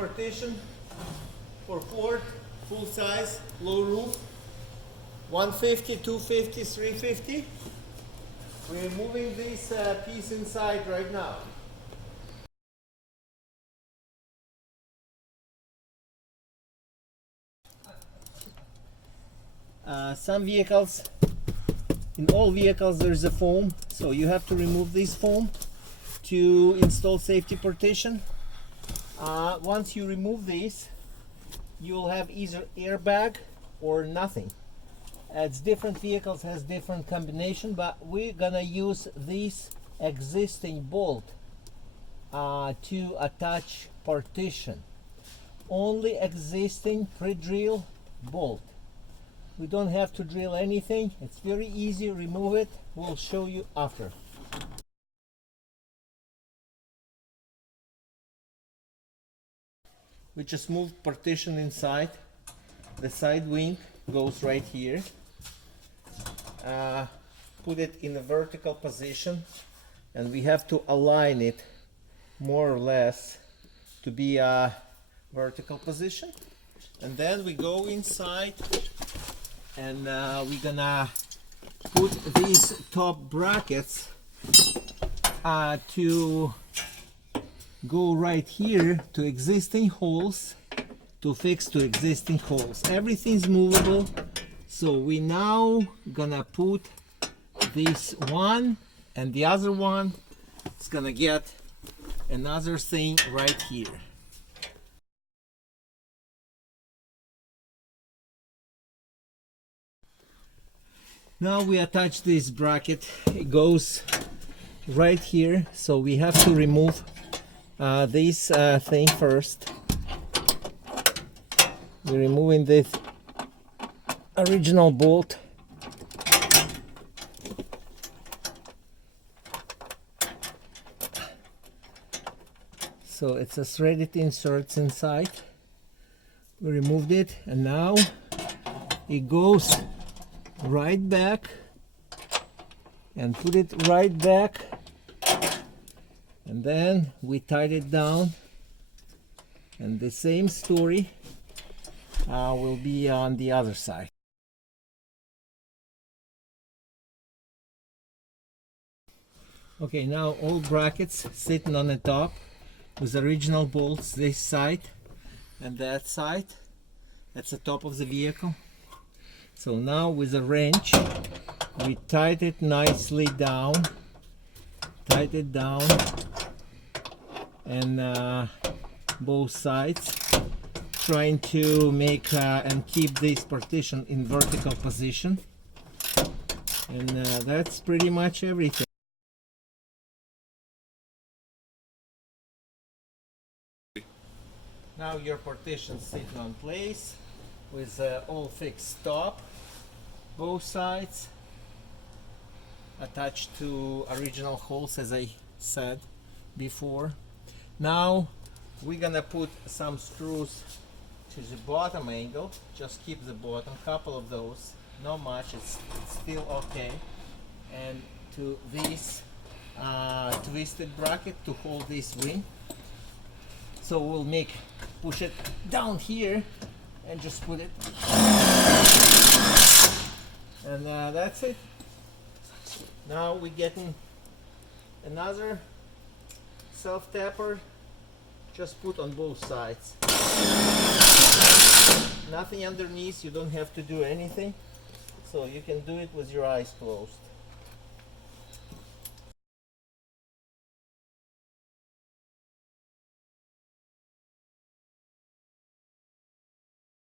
partition for Ford, full size, low roof, 150, 250, 350. We're moving this piece inside right now. Some vehicles, in all vehicles there's a foam, so you have to remove this foam to install safety partition. Once you remove this, you'll have either airbag or nothing. It's different vehicles has different combination, but we're gonna use this existing bolt to attach partition. Only existing pre-drill bolt. We don't have to drill anything. It's very easy. Remove it. We'll show you after. We just moved partition inside. The side wing goes right here. Put it in a vertical position, and we have to align it more or less to be a vertical position. And then we go inside, and we're gonna put these top brackets to go right here to existing holes, to fix to existing holes. Everything's movable, so we now gonna put this one, and the other one is gonna get another thing right here. Now we attach this bracket. It goes right here, so we have to remove this thing first. We're removing this original bolt. So it's a threaded inserts inside. We removed it, and now it goes right back, and put it right back, and then we tied it down, and the same story will be on the other side. Okay, now all brackets sitting on the top with original bolts this side and that side. That's the top of the vehicle. So now with a wrench we tied it nicely down, tied it down, and both sides, trying to make and keep this partition in vertical position. And that's pretty much everything. Now your partition's sitting on place with all fixed top, both sides attached to original holes, as I said before. Now we're gonna put some screws to the bottom angle. Just keep the bottom, couple of those, not much, it's still okay. And to this twisted bracket to hold this wing. So we'll push it down here and just put it, and that's it. Now we're getting another self-tapper, just put on both sides. Nothing underneath, you don't have to do anything, so you can do it with your eyes closed.